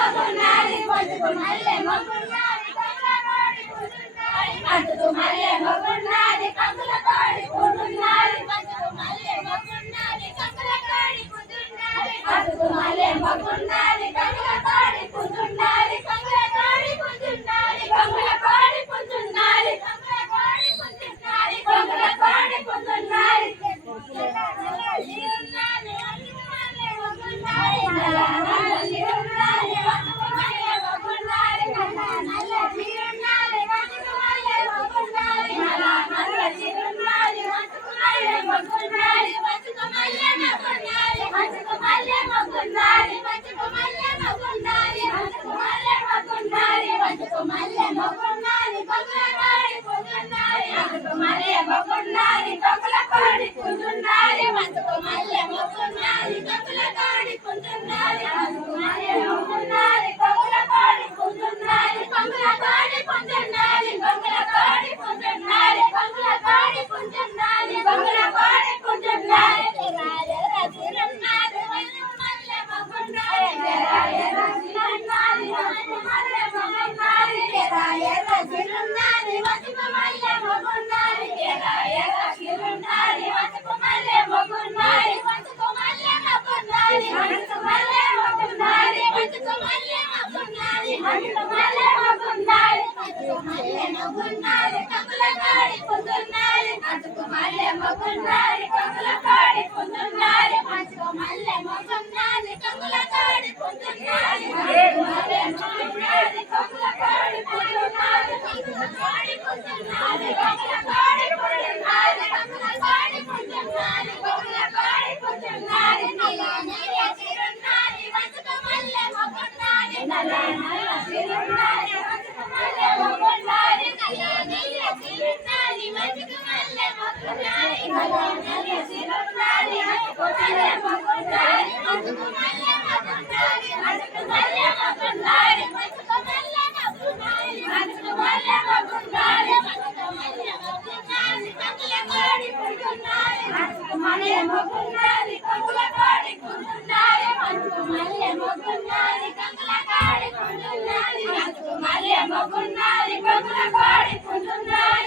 మగున్నాది మంచుకు మల్లె మగున్నాది కంగులతోడి కూర్చున్నాది మంచుకు మల్లె మగున్నాది కంగులతోడి కూర్చున్నాది మంచుకు మల్లె మగున్నాది కంగులతోడి కూర్చున్నాది మంచుకు మల్లె మగున్నాది కంగులతోడి కూర్చున్నాది కంగులతోడి కూర్చున్నాది కంగులతోడి కూర్చున్నాది కంగులతోడి కూర్చున్నాది కంగులతోడి కూర్చున్నాది మగున్నాది కంగుల కాడి కుంటున్నాది